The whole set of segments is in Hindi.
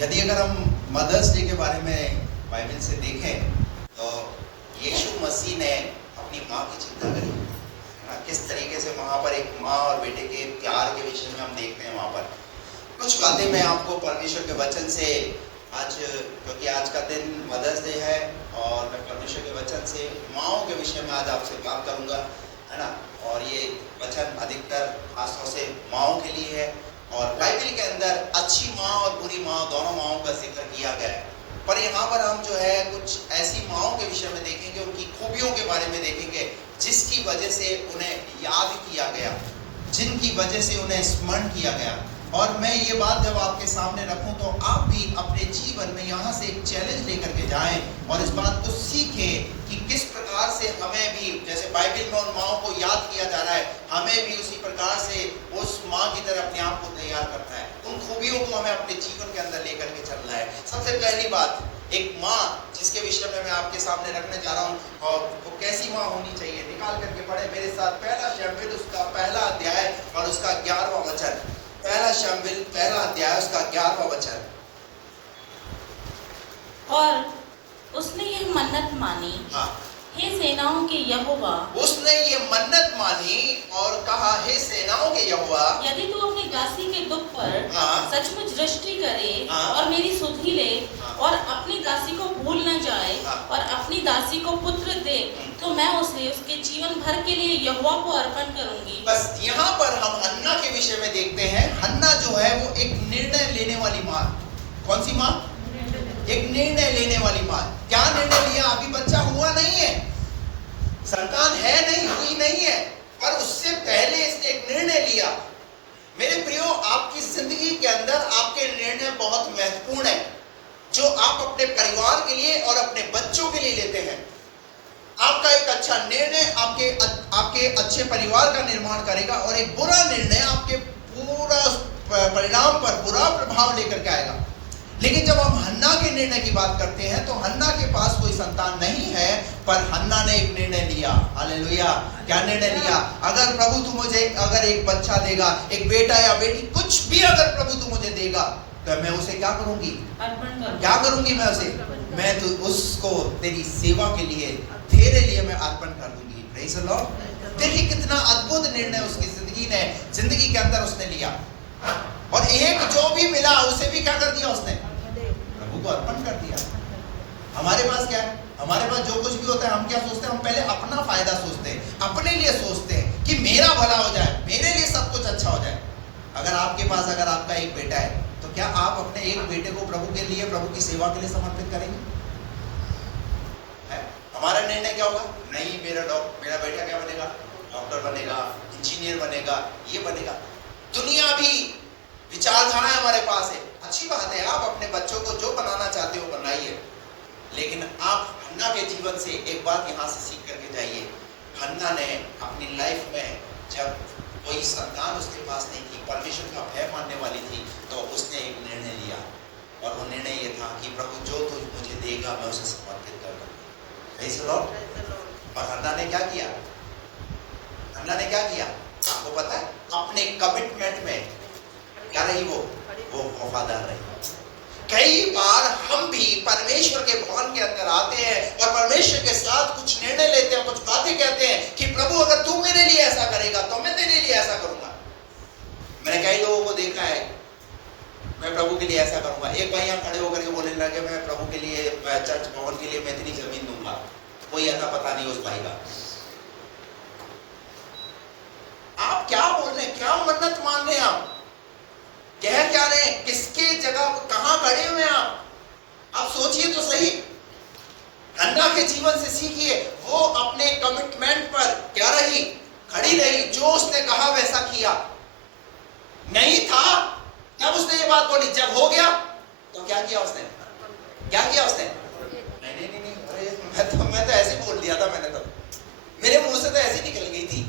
यदि अगर हम मदर्स डे के बारे में बाइबल से देखें तो यीशु मसीह ने अपनी माँ की चिंता करी है ना। किस तरीके से वहाँ पर एक माँ और बेटे के प्यार के विषय में हम देखते हैं। वहाँ पर कुछ बातें मैं आपको परमेश्वर के वचन से आज, क्योंकि आज का दिन मदर्स डे है और मैं परमेश्वर के वचन से माँओं के विषय में आज आपसे बात करूँगा, है ना। और ये वचन अधिकतर खासतौर से माँओं के लिए है और बाइबल के अंदर अच्छी माँ और बुरी माँ दोनों माँओं का जिक्र किया गया है। पर यहाँ पर हम जो है कुछ ऐसी माँओं के विषय में देखेंगे, उनकी खूबियों के बारे में देखेंगे जिसकी वजह से उन्हें याद किया गया, जिनकी वजह से उन्हें स्मरण किया गया। और मैं ये बात जब आपके सामने रखूं तो आप भी अपने जीवन में यहाँ से एक चैलेंज लेकर के जाएं और इस बात को सीखें कि किस प्रकार से हमें भी, जैसे बाइबल में उन माँओं को याद किया जा रहा है, हमें भी उसी प्रकार से उस माँ की तरह अपने आप को तैयार करना है। उन खूबियों को हमें अपने जीवन के अंदर लेकर के चलना है। सबसे पहली बात, एक माँ जिसके विषय में मैं आपके सामने रखने जा रहा हूँ और वो कैसी माँ होनी चाहिए, निकाल करके पढ़े मेरे साथ पहला शमूएल उसका पहला अध्याय और उसका 11वां वचन। पहला शमूएल पहला अध्याय उसका 11वां वचन। और उसने यह मन्नत मानी, हाँ, हे सेनाओं के यहोवा, उसने ये मन्नत मानी और कहा, हे सेनाओं के यहोवा, यदि तू अपनी दासी के दुख पर हाँ, सचमुच दृष्टि करे हाँ, और मेरी सुधि ले हाँ, और अपनी दासी को भूल न जाए हाँ, और अपनी दासी को पुत्र दे, तो मैं उसे उसके जीवन भर के लिए यहोवा को अर्पण करूंगी। बस यहाँ पर हम हन्ना के विषय में देखते हैं। हन्ना जो है वो एक निर्णय लेने वाली माँ। कौन सी माँ? एक निर्णय लेने वाली माँ। क्या निर्णय लिया? अभी बच्चा हुआ नहीं है, संतान है नहीं, हुई नहीं है, पर उससे पहले इसने एक निर्णय लिया। मेरे प्रियो, आपकी जिंदगी के अंदर आपके निर्णय बहुत महत्वपूर्ण है, जो आप अपने परिवार के लिए और अपने बच्चों के लिए लेते हैं। आपका एक अच्छा निर्णय आपके अच्छे परिवार का निर्माण करेगा और एक बुरा निर्णय आपके पूरा परिणाम पर बुरा प्रभाव लेकर के आएगा। लेकिन जब हम हन्ना के निर्णय की बात करते हैं तो हन्ना के पास कोई संतान नहीं है, पर हन्ना ने एक निर्णय लिया। हालेलुया! क्या निर्णय लिया? अगर प्रभु तू मुझे अगर एक बच्चा देगा, एक बेटा या बेटी, कुछ भी अगर प्रभु तू मुझे देगा, तो मैं उसे क्या करूंगी? अर्पण करूंगी। क्या करूंगी मैं उसे? मैं तो उसको तेरी सेवा के लिए, तेरे लिए मैं अर्पण कर दूंगी। Praise the Lord. देखिए कितना अद्भुत निर्णय उसकी जिंदगी के अंदर उसने लिया। और एक जो भी मिला उसे भी क्या कर दिया उसने? प्रभु को अर्पण कर दिया। हमारे पास क्या है? हमारे पास जो कुछ भी होता है हम क्या सोचते हैं? हम पहले अपना फायदा सोचते हैं, अपने लिए सोचते हैं कि मेरा भला हो जाए, मेरे लिए सब कुछ अच्छा हो जाए। अगर आपके पास अगर आपका एक बेटा है तो क्या आप अपने एक बेटे को प्रभु के लिए, प्रभु की सेवा के लिए समर्पित करेंगे? हमारा निर्णय क्या होगा? नहीं, मेरा बेटा क्या बनेगा? डॉक्टर बनेगा, इंजीनियर बनेगा, ये बनेगा। दुनिया भी विचारधारा हमारे पास है, अच्छी बात है, आप अपने बच्चों को जो बनाना चाहते हो बनाइए। लेकिन आप हन्ना के जीवन से एक बात यहाँ से सीख करके जाइए। हन्ना ने अपनी लाइफ में जब कोई संतान उसके पास नहीं थी, परमेश्वर का भय मानने वाली थी, तो उसने एक निर्णय लिया और वो निर्णय ये था कि प्रभु जो तू मुझे देगा मैं उसे समर्पित कर दूंगा। Praise the Lord. और हन्ना ने क्या किया? हन्ना ने क्या किया? आपको पता है? अपने कमिटमेंट में क्या रही? वो वफादार रही। कई बार हम भी परमेश्वर के भवन के अंदर आते हैं और परमेश्वर के साथ कुछ निर्णय लेते हैं, कुछ बातें कहते हैं कि प्रभु अगर तू मेरे लिए ऐसा करेगा तो मैं तेरे लिए ऐसा करूंगा। मैंने कई लोगों को देखा है, मैं प्रभु के लिए ऐसा करूंगा। एक भाई यहाँ खड़े होकर के बोलने लगे, मैं प्रभु के लिए, चर्च भवन के लिए मैं इतनी जमीन दूंगा। कोई ऐसा पता नहीं उस भाई का। आप क्या बोल रहे हैं? क्या मन्नत मान रहे हैं? आप कह क्या रहे हैं? किसके जगह कहां खड़े हुए हैं आप सोचिए तो सही। हन्ना के जीवन से सीखिए, वो अपने कमिटमेंट पर क्या रही? खड़ी रही। जो उसने कहा वैसा किया। नहीं था तब उसने ये बात बोली, जब हो गया तो क्या किया उसने? क्या किया उसने? नहीं, अरे मैं तो ऐसे बोल दिया था, मैंने तो मेरे मुंह से तो ऐसी निकल गई थी।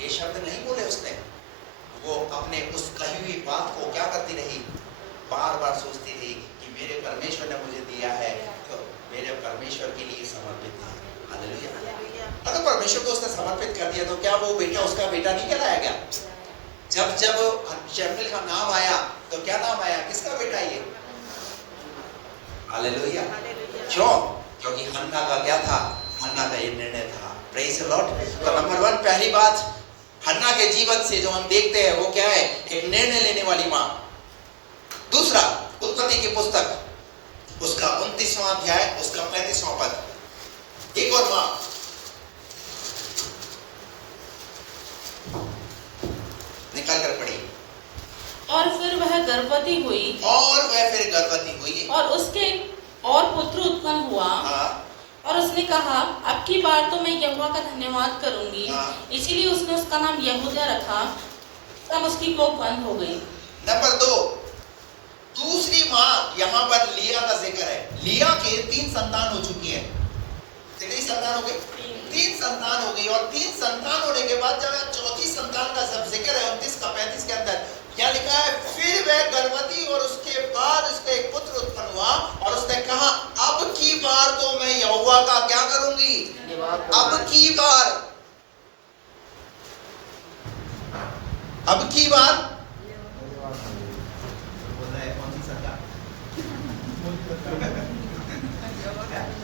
ये शब्द नहीं बोले उसने। वो अपने उस कही हुई बात को क्या करती रही? बार बार सोचती रही कि मेरे परमेश्वर ने मुझे दिया है तो मेरे परमेश्वर के लिए समर्पित है। हालेलुया। अगर परमेश्वर को उसने समर्पित कर दिया तो क्या वो बेटा उसका बेटा नहीं कहलाया गया? जब शमूएल का नाम आया तो क्या नाम आया, किसका बेटा ये? हालेलुया। क्यों? क्योंकि हन्ना का क्या था? हन्ना का ये निर्णय था। Praise the Lord. तो नंबर 1 पहली बात हन्ना के जीवन से जो हम देखते हैं वो क्या है? एक निर्णय लेने वाली मां। दूसरा, उत्पत्ति की पुस्तक उसका 29वां अध्याय उसका 35वां पद। एक और मां निकाल कर पड़ी। और फिर वह गर्भवती हुई और उसके और पुत्र उत्पन्न हुआ। हाँ, और उसने कहा, अब की बार तो मैं यहोवा का धन्यवाद करूंगी। हाँ। इसीलिए उसने उसका नाम यहूदा रखा। तब उसकी कोख बंद हो गई। नंबर 2, दूसरी मां यहां पर लिया का जिक्र है। लिया के 3 संतान हो चुकी है। कितनी संतान हो गई? 3 संतान हो गई। और 3 संतान होने के बाद जब चौथी संतान का जब जिक्र है 29 का 35 के अंदर क्या लिखा है? फिर वह गर्भवती और उसके बाद उसका एक पुत्र उत्पन्न हुआ और उसने कहा, अब की बार तो मैं यहोवा का क्या करूंगी? अब की बार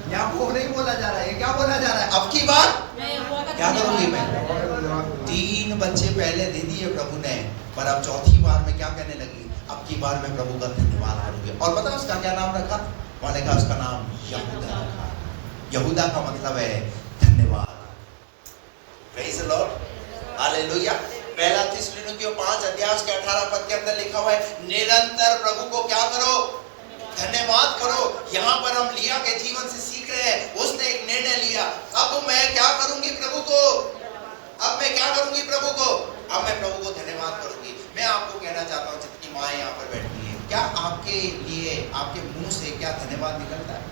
यहाँ वो नहीं बोला जा रहा है, क्या बोला जा रहा है? अब की बार मैं यहोवा का क्या करूंगी मैं? 3 बच्चे पहले दे दिए प्रभु ने, पर अब चौथी बार में क्या कहने लगी? अब की बार मैं प्रभु का धन्यवाद करूंगी। और पता उसका क्या नाम रखा? मैंने कहा उसका नाम यहूदा रखा। यहूदा का मतलब है धन्यवाद। Praise the Lord, hallelujah. पहला थिस्सलुनीकियों 5 अध्याय उसके 18 पद के अंदर लिखा हुआ है, निरंतर प्रभु को क्या करो? धन्यवाद करो। यहाँ पर हम लिया के जीवन से सीख रहे हैं। उसने एक निर्णय लिया, अब मैं क्या करूंगी प्रभु को? अब मैं क्या करूंगी प्रभु को? अब मैं प्रभु को धन्यवाद करूंगी। मैं आपको कहना चाहता हूँ, जितनी माएँ यहाँ पर बैठी हैं, क्या आपके लिए आपके मुंह से क्या धन्यवाद निकलता है?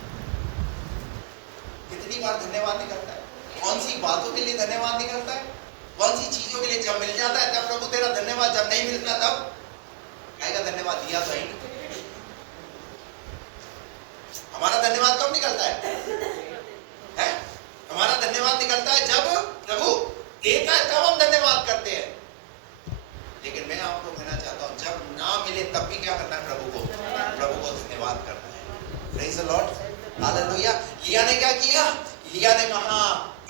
कितनी बार धन्यवाद निकलता है? कौन सी बातों के लिए धन्यवाद निकलता है? कौन सी चीजों के लिए? जब मिल जाता है तब प्रभु तेरा धन्यवाद, जब नहीं मिलता तब कहेगा धन्यवाद दिया तो ही। हमारा धन्यवाद कब निकलता है? हमारा धन्यवाद निकलता है जब प्रभु देता है, तब हम धन्यवाद करते हैं। लेकिन मैं आपको कहना चाहता हूं, जब ना मिले तब भी क्या करना है? प्रभु को धन्यवाद करना है। Praise the Lord, hallelujah. लिया ने क्या किया? लिया ने कहा,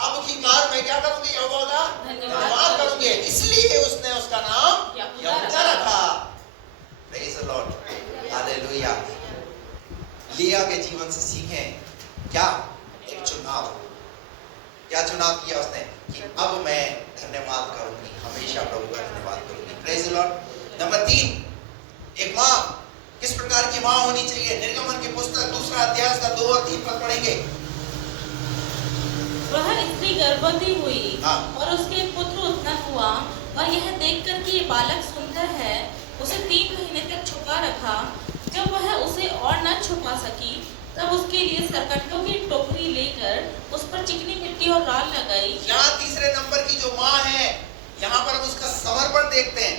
अब की बार मैं क्या करूंगी? यहोवा का धन्यवाद करूंगी। इसलिए उसने उसका नाम यहूदा रखा। Praise the Lord, hallelujah. लिया के जीवन से सीखें क्या? एक चुनाव। क्या चुनाव किया उसने? कि अब मैं धन्यवाद करूंगी, हमेशा प्रभु का धन्यवाद करूंगी। Praise the Lord. नंबर 3, एक मां किस प्रकार की मां होनी चाहिए? निर्गमन की पुस्तक 2 अध्याय का 2 और 3 पद पढ़ेंगे। वह स्त्री गर्भवती हुई। हाँ। और उसके एक पुत्र उत्पन्न हुआ। और यह देखकर कि ये बालक सुंदर है, उसे 3 महीने तक छुपा रखा। जब वह उसे और न छुपा सकी, तब उसके लिए सरकटों की टोकरी लेकर उस पर चिकनी मिट्टी और राल लगाई। यहाँ तीसरे नंबर की जो माँ है, यहाँ पर हम उसका समर्पण देखते हैं।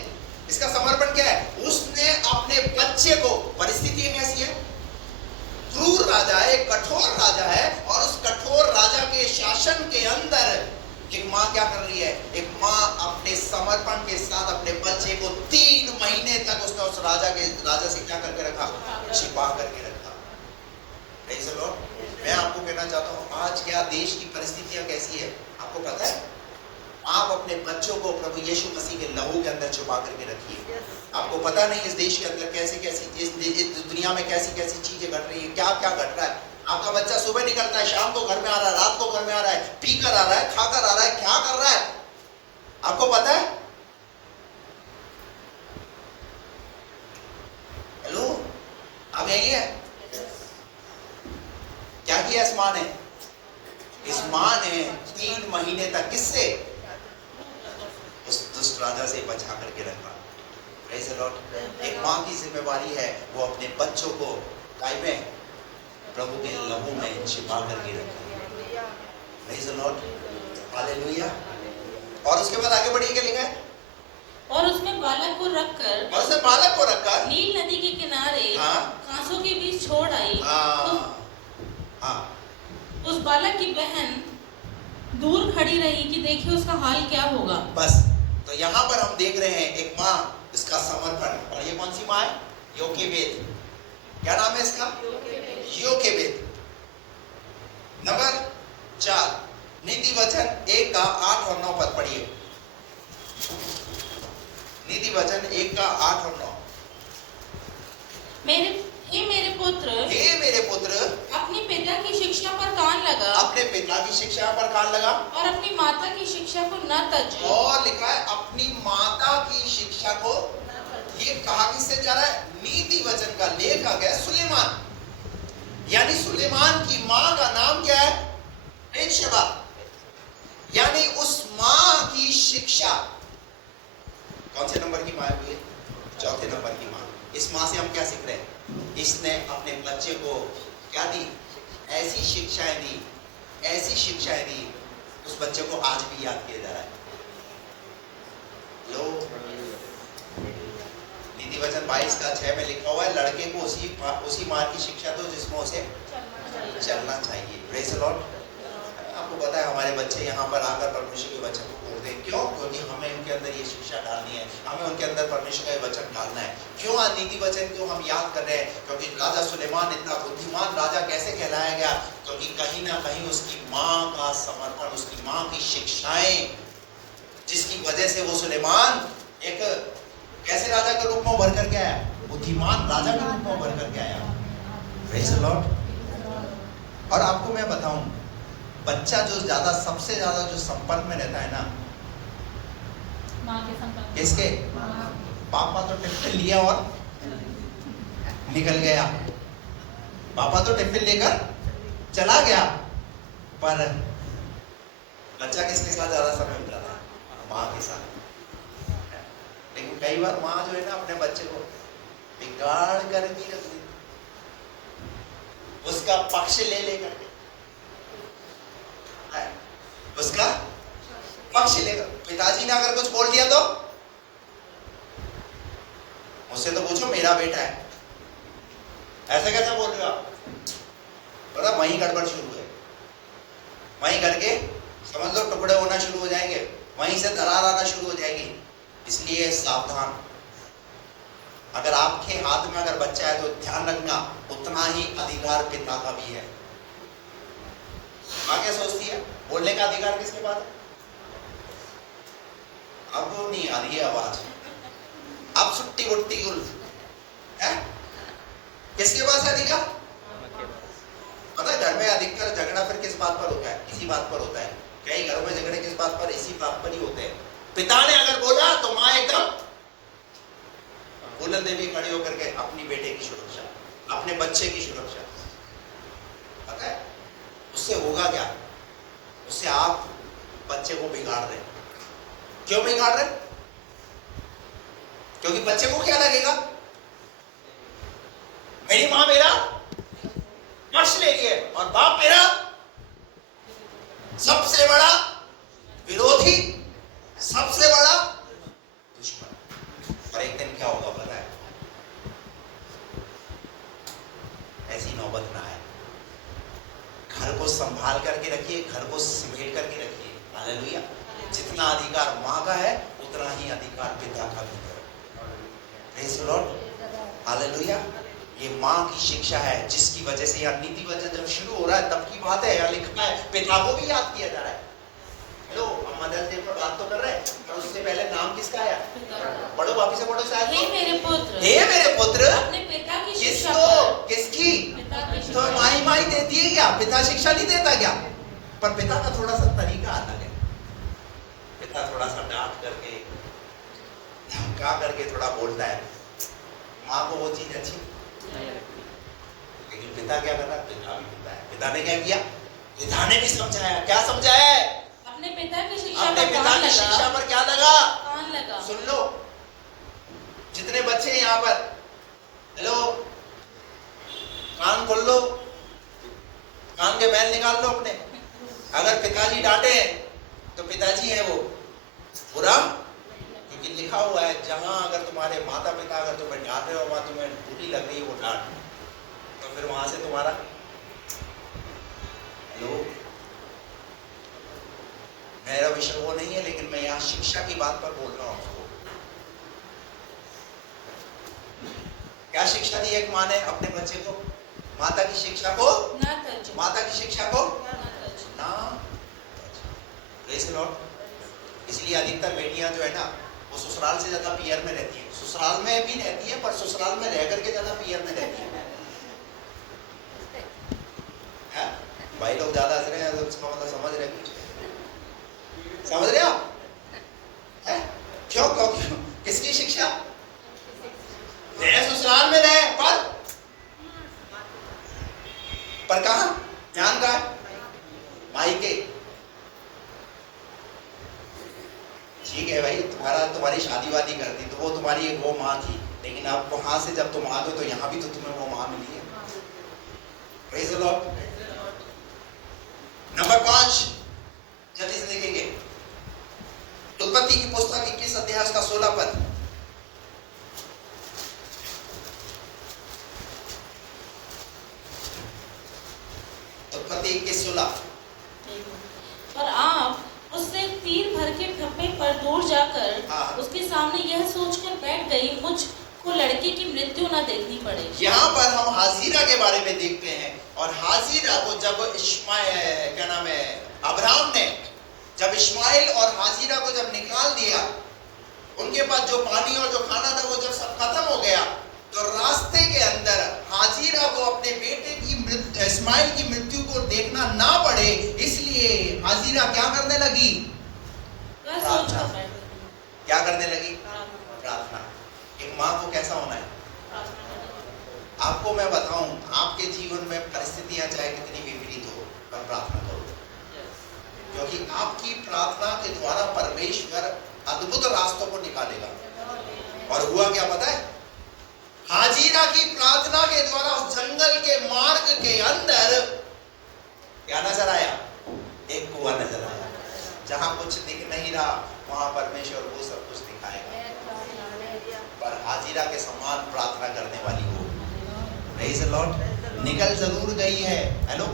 इसका समर्पण क्या है? उसने अपने बच्चे को, परिस्थिति कैसी है? क्रूर राजा है, कठोर राजा है, और उस कठोर राजा के शासन के अंदर एक माँ क्या कर रही है? एक माँ अपने समर्पण के साथ अपने बच्चे को 3 महीने तक उसने उस राजा से क्या करके रखा? छिपा करके रखा। Praise the Lord. मैं आपको कहना चाहता हूँ, आज क्या देश की परिस्थितियां कैसी है आपको पता है? आप अपने बच्चों को प्रभु यीशु मसीह के लहू के अंदर छुपा करके रखिए। आपको पता नहीं इस देश के अंदर इस दुनिया में कैसी कैसी चीजें घट रही है, क्या क्या घट रहा है। आपका बच्चा सुबह निकलता है, शाम को घर में आ रहा है, रात को घर में आ रहा है, पी कर आ रहा है, खाकर आ रहा है, क्या कर रहा है आपको पता है? हेलो, अब यही है। क्या किया इस माँ ने? इस माँ ने 3 महीने तक किससे? उस दुष्ट राजा से बचा करके रखा। Praise the Lord. एक माँ की जिम्मेवारी है वो अपने बच्चों को काय में प्रभु के लहू में छिपा करके रखे। Praise the Lord, hallelujah. और उसके बाद आगे बढ़िए, क्या लिखा है? और उसमें बालक को रखकर नील नदी के किनारे घासों के बीच छोड़ आई। उस बालक की बहन दूर खड़ी रही कि देखिए उसका हाल क्या होगा। बस, तो यहाँ पर हम देख रहे हैं एक माँ, इसका समर्पण। और ये कौन सी माँ है? योकेबेद। क्या नाम है इसका? योकेबेद। नंबर 4, नीति वचन 1 का 8 और 9 पद पढ़िए। नीति वचन 1 का 8 और 9। मेरे पुत्र, हे मेरे पुत्र, अपने पिता की शिक्षा पर कान लगा, अपने पिता की शिक्षा पर कान लगा, और अपनी माता की शिक्षा को न तज। और लिखा है अपनी माता की शिक्षा को। ये कहा किससे जा रहा है? नीति वचन का लेखक है सुलेमान। यानी सुलेमान की माँ का नाम क्या है? बेतशेबा। यानी उस माँ की शिक्षा कौन से नंबर की माँ है? 4थे नंबर की माँ। इस माँ से हम क्या सीख रहे हैं? इसने अपने बच्चे को क्या दी? ऐसी शिक्षाएं दी, ऐसी शिक्षाएं दी, उस बच्चे को आज भी याद किया जा रहा है। लो, नीति वचन 22 का 6 में लिखा हुआ है, लड़के को उसी माँ की शिक्षा दो जिसमें उसे चलना चाहिए। Praise the Lord. आपको पता है हमारे बच्चे यहाँ पर आकर परमेश्वर के वचन को पढ़ते हैं। क्यों? क्योंकि हमें उनके अंदर ये शिक्षा डालनी है, हमें उनके अंदर परमेश्वर का ये वचन डालना है। क्यों आज नीति वचन को हम याद कर रहे हैं? क्योंकि राजा सुलेमान इतना बुद्धिमान राजा कैसे कहलाया गया? क्योंकि कहीं ना कहीं उसकी माँ का समर्पण, उसकी माँ की शिक्षाएं, जिसकी वजह से वो सुलेमान एक कैसे राजा के रूप में उभर करके आया? बुद्धिमान राजा के रूप में उभर करके आया। Praise the Lord. और आपको मैं बताऊं, बच्चा जो ज्यादा, सबसे ज्यादा जो संपर्क में रहता है ना, माँ के संपर्क। किसके? पापा तो टिफिन लिया और निकल गया, पापा तो टिफिन लेकर चला गया, पर बच्चा किसके साथ ज्यादा समय बिताता है? माँ के साथ। लेकिन कई बार माँ जो है ना, अपने बच्चे को बिगाड़ कर भी रख देती, उसका पक्ष ले लेकर, उसका पक्ष लेकर। पिताजी ने अगर कुछ बोल दिया तो मुझसे तो पूछो, मेरा बेटा है, ऐसे कैसे बोल रहे हो आप? पता वहीं गड़बड़ शुरू है, वहीं करके समझ लो टुकड़े होना शुरू हो जाएंगे, वहीं से दरार आना शुरू हो जाएगी। इसलिए सावधान। अगर आपके हाथ में अगर बच्चा है तो ध्यान रखना, उतना ही अधिकार पिता का भी है। माँ क्या सोचती है? बोलने का अधिकार किसके पास है? अब नहीं आ रही है आवाज, अब सुट्टी बुट्टी गुल है, किसके पास है अधिकार? पता है घर में अधिकतर झगड़ा फिर किस बात पर होता है? इसी बात पर होता है। कई घरों में झगड़े किस बात पर? इसी बात पर ही होते हैं। पिता ने अगर बोला तो माँ एकदम बुलंद देवी खड़ी होकर के अपनी बेटे की सुरक्षा, अपने बच्चे की सुरक्षा। पता है उससे होगा क्या? उससे आप बच्चे को बिगाड़ रहे। क्यों बिगाड़ रहे? क्योंकि बच्चे को क्या लगेगा? मेरी माँ मेरा पक्ष ले रही है और बाप मेरा सबसे बड़ा विरोधी, सबसे बड़ा दुश्मन। और एक दिन क्या होगा पता है? ऐसी नौबत ना आए। घर को संभाल करके रखिए, घर को सिमेट करके रखिए। हालेलुया। जितना अधिकार माँ का है उतना ही अधिकार पिता का भी है। Praise the Lord. हालेलुया। ये माँ की शिक्षा है जिसकी वजह से यह नीति वचन जब शुरू हो रहा है तब की बात है। यहाँ लिखा है पिता को भी याद किया जा रहा है। हेलो, हम मदर्स डे पर बात तो कर रहे हैं, पर उससे पहले नाम किसका आया? पढ़ो, वापिस से पढ़ो शायद। हे मेरे पुत्र, हे मेरे पुत्र, अपने पिता की शिक्षा किसको? किसकी? पिता की तो शिक्षा माई माई देती है क्या? पिता शिक्षा नहीं देता क्या? पर पिता का थोड़ा सा तरीका अलग है। पिता थोड़ा सा डांट करके, धमका करके थोड़ा बोलता है। माँ को वो चीज अच्छी, लेकिन पिता क्या कर रहा है? पिता भी पिता है। पिता ने क्या किया? पिता ने भी समझाया। क्या समझाया? अपने पिता की शिक्षा अपने पर पिता कान की लगा, शिक्षा पर क्या लगा? कान लगा। सुन लो, जितने बच्चे हैं यहाँ पर, हेलो, कान खोल लो, कान के बैल निकाल लो अपने। अगर पिताजी डांटे तो पिताजी है वो बुरा, क्योंकि लिखा हुआ है जहां अगर तुम्हारे माता पिता अगर तुम्हें डांट रहे हो, वहां तुम्हें बुरी लग रही है वो डांट, तो फिर वहां से तुम्हारा, हेलो, मेरा विषय वो नहीं है, लेकिन मैं यहाँ शिक्षा की बात पर बोल रहा हूँ आपको। क्या शिक्षा दी एक माँ ने अपने बच्चे को? माता की शिक्षा को ना तज, माता की शिक्षा को ना तज। ना। Praise the Lord. इसलिए अधिकतर बेटियां जो है ना, वो ससुराल से ज्यादा पियर में रहती है। ससुराल में भी रहती है, पर ससुराल में रह करके ज्यादा पियर में रहती है। भाई लोग ज्यादा हंस रहे हैं, तो उसका मतलब समझ रहे हैं। समझ रहे आप? है? क्यों क्यों क्यों? किसकी शिक्षा? रहे ससुराल में रहे, पर कहां ध्यान का है? मायके। ठीक है भाई, तुम्हारी शादी वादी करती तो वो तुम्हारी एक वो माँ थी, लेकिन अब वहां से जब तुम आ गए तो यहाँ भी तो तुम्हें वो माँ मिली है। Praise the Lord. नंबर 5 जल्दी से देखेंगे। उत्पत्ति की पुस्तक 21 अध्याय उसका 16 पद। उत्पत्ति 21:16। और आप उससे तीर भर के ठप्पे पर दूर जाकर हाँ। उसके सामने यह सोचकर बैठ गई, मुझको लड़के की मृत्यु न देखनी पड़े। यहाँ पर हम हाजिरा के बारे में देखते हैं, और हाजिरा को जब अब्राहम ने जब इस्माइल और हाजिरा को जब निकाल दिया, उनके पास जो पानी और जो खाना था वो जब सब खत्म हो गया, तो रास्ते के अंदर हाजिरा को अपने बेटे की इस्माइल की मृत्यु को देखना ना पड़े, इसलिए हाजिरा क्या करने लगी? वह सोचकर बैठ गई। क्या करने लगी? प्रार्थना। एक माँ को कैसा होना है? आपको मैं बताऊं, आपके जीवन में परिस्थितियां चाहे कितनी विपरीत हो, पर प्रार्थना करो, क्योंकि आपकी प्रार्थना के द्वारा परमेश्वर अद्भुत रास्तों को निकालेगा। और हुआ क्या पता है? हाजिरा की प्रार्थना के द्वारा उस जंगल के मार्ग के अंदर क्या नजर आया? एक कुआं नजर आया। जहां कुछ दिख नहीं रहा, वहां परमेश्वर वो सब कुछ दिखाएगा। पर हाजिरा के समान प्रार्थना करने वाली हो। Praise the Lord. निकल जरूर गई है, हेलो,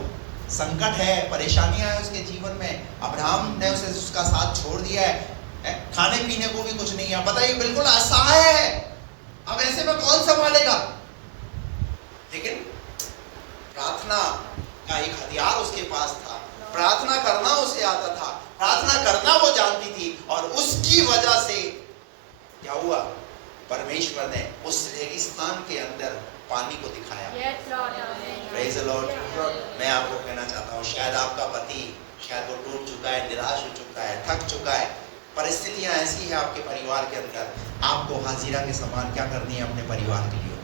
संकट है, परेशानियां है उसके जीवन में। अब्राहम ने उसे उसका साथ छोड़ दिया है, खाने पीने को भी कुछ नहीं है, बताइए, बिल्कुल असहाय है। अब ऐसे में कौन संभालेगा? लेकिन प्रार्थना का एक हथियार उसके पास था, प्रार्थना करना उसे आता था, प्रार्थना करना वो जानती थी, और उसकी वजह से क्या हुआ? परमेश्वर ने उस रेगिस्तान के अंदर पानी को दिखाया। Praise the Lord. मैं आपको कहना चाहता हूँ, शायद आपका पति शायद वो टूट चुका है, निराश हो चुका है, थक चुका है, परिस्थितियां ऐसी है आपके परिवार के अंदर, आपको हाजिरा के समान क्या करनी है? अपने परिवार के लिए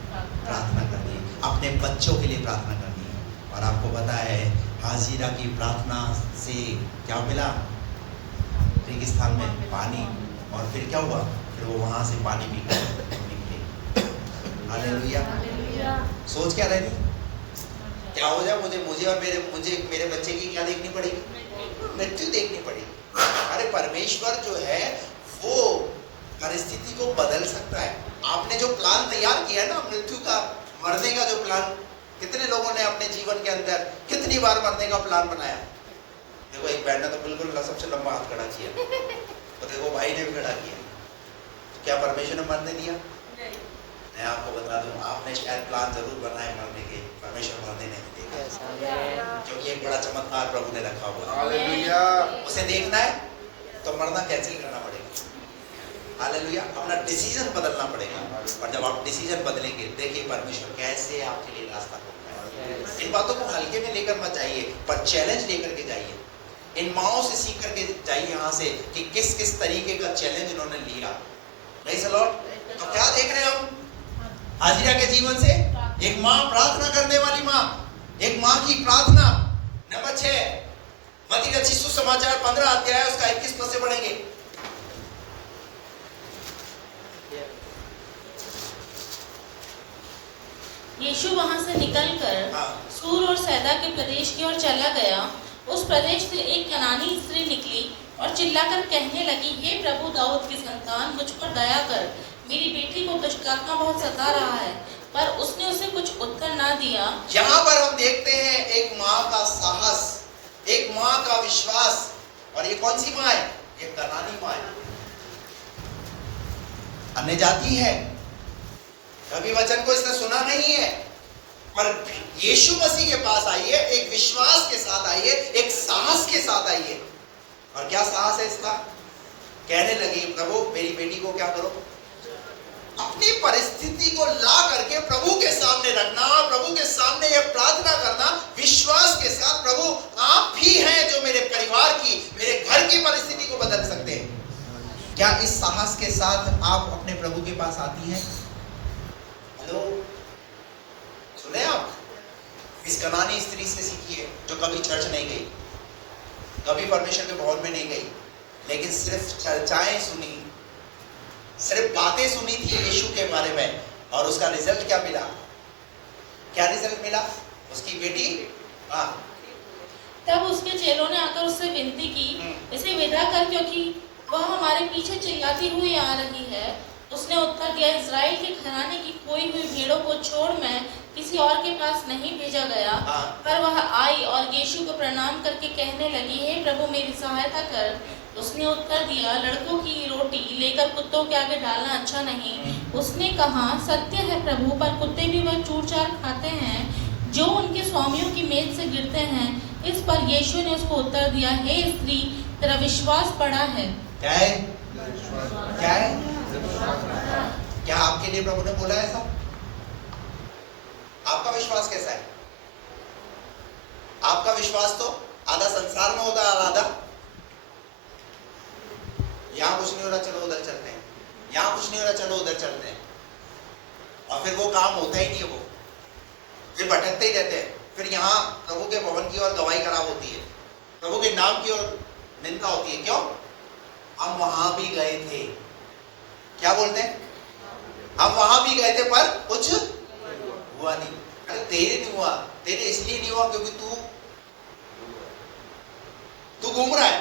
प्रार्थना करनी है, अपने बच्चों के लिए प्रार्थना करनी है। और आपको पता है हाजिरा की प्रार्थना से क्या मिला? रेगिस्तान में पानी। और फिर क्या हुआ? फिर वो वहां से पानी पीकर निकले। हालेलुया। सोच क्या रहे थे? क्या हो जाए मुझे और मेरे बच्चे की क्या देखनी पड़ेगी? मृत्यु देखनी पड़ेगी। अरे परमेश्वर जो है वो परिस्थिति को बदल सकता है। आपने जो प्लान तैयार किया है ना, मृत्यु का, मरने का जो प्लान, कितने लोगों ने अपने जीवन के अंदर कितनी बार मरने का प्लान बनाया? देखो, एक बहन ने तो बिल्कुल सबसे लंबा हाथ खड़ा किया, तो देखो भाई ने भी खड़ा किया। तो क्या परमेश्वर ने मरने दिया? मैं आपको बता दूं, आपने शायद प्लान जरूर बनाए मरने के, परमेश्वर मरने नहीं देगा, क्योंकि एक बड़ा चमत्कार प्रभु ने रखा हुआ है। उसे देखना है तो मरना कैंसिल करना पड़ेगा। हालेलुया। अपना डिसीजन बदलना पड़ेगा, और जब आप डिसीजन बदलेंगे, देखिए परमेश्वर कैसे आपके लिए रास्ता खोलता है। इन बातों को हल्के में लेकर मत जाइए, पर चैलेंज लेकर के जाइए। इन माओं से सीख करके जाइए यहाँ से कि किस किस तरीके का चैलेंज इन्होंने लिया। Praise the Lord. तो क्या देख रहे हैं हम हाजिरा के जीवन से? एक माँ, प्रार्थना करने वाली माँ, एक माँ की प्रार्थना। नंबर 6 मत्ती रचित सुसमाचार 15 अध्याय उसका 21 पद से पढ़ेंगे। यीशु वहां से निकलकर सूर और सैदा के प्रदेश की ओर चला गया। उस प्रदेश से एक कनानी स्त्री निकली और चिल्लाकर कहने लगी, हे प्रभु दाऊद की संतान, मुझ पर दया कर, मेरी बेटी को दुष्ट आत्मा बहुत सता रहा है। पर उसने उसे कुछ उत्तर ना दिया। यहाँ पर हम देखते हैं एक माँ का साहस, एक माँ का विश्वास, और ये कौन सी माँ है? ये कनानी माँ है, अन्य जाति है, कभी वचन को इसने सुना नहीं है, पर यीशु मसीह के पास आइए, एक विश्वास के साथ आइए, एक साहस के साथ आइए। और क्या साहस है इसका? कहने लगी, प्रभु मेरी बेटी को क्या करो? अपनी परिस्थिति को ला करके प्रभु के सामने रखना, प्रभु के सामने ये प्रार्थना करना विश्वास के साथ, प्रभु आप ही हैं जो मेरे परिवार की, मेरे घर की परिस्थिति को बदल सकते हैं। क्या इस साहस के साथ आप अपने प्रभु के पास आती हैं? हेलो, सुने आप? इस कनानी स्त्री से सीखिए, जो कभी चर्च नहीं गई, कभी परमेश्वर के भवन में नहीं गई, लेकिन सिर्फ चर्चाएं सुनी, सिर्फ बातें सुनी थी यीशु के बारे में, और उसका रिजल्ट क्या मिला? क्या रिजल्ट मिला? उसकी बेटी तब उसके चेलों ने आकर उससे विनती की, इसे विदा कर, क्योंकि वह हमारे पीछे चिल्लाती हुई आ रही है। उसने उत्तर दिया, इज़राइल के घराने की खोई हुई भेड़ों को छोड़ मैं किसी और के पास नहीं भेजा गया। पर वह आई और यीशु को प्रणाम करके कहने लगी, हे प्रभु मेरी सहायता कर। उसने उत्तर दिया, लड़कों की रोटी लेकर कुत्तों के आगे डालना अच्छा नहीं। उसने कहा, सत्य है प्रभु, पर कुत्ते भी वह चूर-चार खाते हैं जो उनके स्वामियों की मेज से गिरते हैं। इस पर यीशु ने उसको उत्तर दिया, हे स्त्री, तेरा विश्वास बड़ा है। क्या है? क्या है? क्या आपके लिए प्रभु ने बोला ऐसा? आपका विश्वास कैसा है? आपका विश्वास तो आधा संसार में होता है, आधा यहां कुछ नहीं हो रहा, चलो उधर चलते हैं, यहां कुछ नहीं हो रहा, चलो उधर चलते हैं, और फिर वो काम होता ही नहीं है, वो फिर भटकते ही रहते हैं। फिर यहाँ प्रभु के भवन की ओर गवाही खराब होती है, प्रभु के नाम की ओर निंदा होती है। क्यों? हम वहां भी गए थे, क्या बोलते हैं? हम वहां भी गए थे पर कुछ हुआ नहीं। अरे तेरे नहीं हुआ, तेरे इसलिए नहीं हुआ क्योंकि तू घूम रहा है।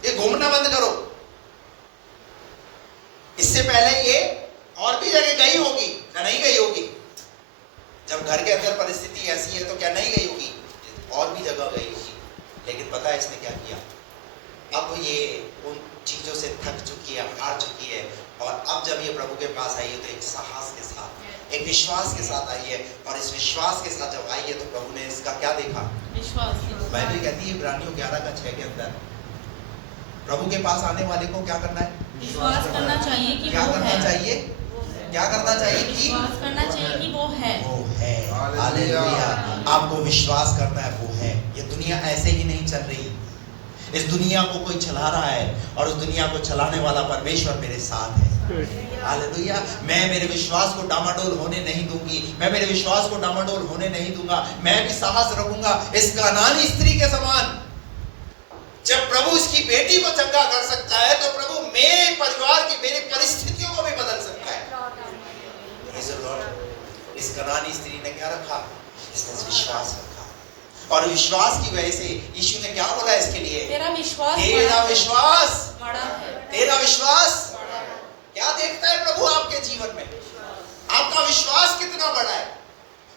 ये घूमना बंद करो। इससे पहले ये और भी जगह गई होगी, क्या नहीं गई होगी? जब घर के अंदर परिस्थिति ऐसी है तो क्या नहीं गई होगी? और भी जगह गई होगी। लेकिन पता है इसने क्या किया? अब ये उन चीजों से थक चुकी है, हार चुकी है, और अब जब ये प्रभु के पास आई है तो एक साहस के साथ, एक विश्वास के साथ आई है। और इस विश्वास के साथ जब आई है तो प्रभु ने इसका क्या देखा? विश्वास। बाइबल कहती है इब्रानियों 11:6 के अंदर, प्रभु के पास आने वाले को क्या करना है? विश्वास करना चाहिए कि क्या वो करना है। चाहिए? क्या करना चाहिए? कि विश्वास करना चाहिए कि वो है। वो है। हालेलुया। आपको विश्वास करना है वो है। ये दुनिया ऐसे ही नहीं चल रही, इस दुनिया को कोई चला रहा है, और उस दुनिया को चलाने वाला परमेश्वर मेरे साथ है। हालेलुया। मैं मेरे विश्वास को डामाडोल होने नहीं दूंगी, मैं मेरे विश्वास को डामाडोल होने नहीं दूंगा। मैं भी साहस रखूंगा इस कनानी स्त्री के समान। जब प्रभु इसकी बेटी को चंगा कर सकता है तो प्रभु मेरे परिवार की, मेरी परिस्थितियों को भी बदल सकता है। Praise the Lord। इस कनानी स्त्री ने क्या रखा? इसने विश्वास रखा, और विश्वास की वजह से यीशु ने क्या बोला इसके लिए? तेरा विश्वास बड़ा है। तेरा विश्वास क्या देखता है प्रभु आपके जीवन में? आपका विश्वास कितना बड़ा है?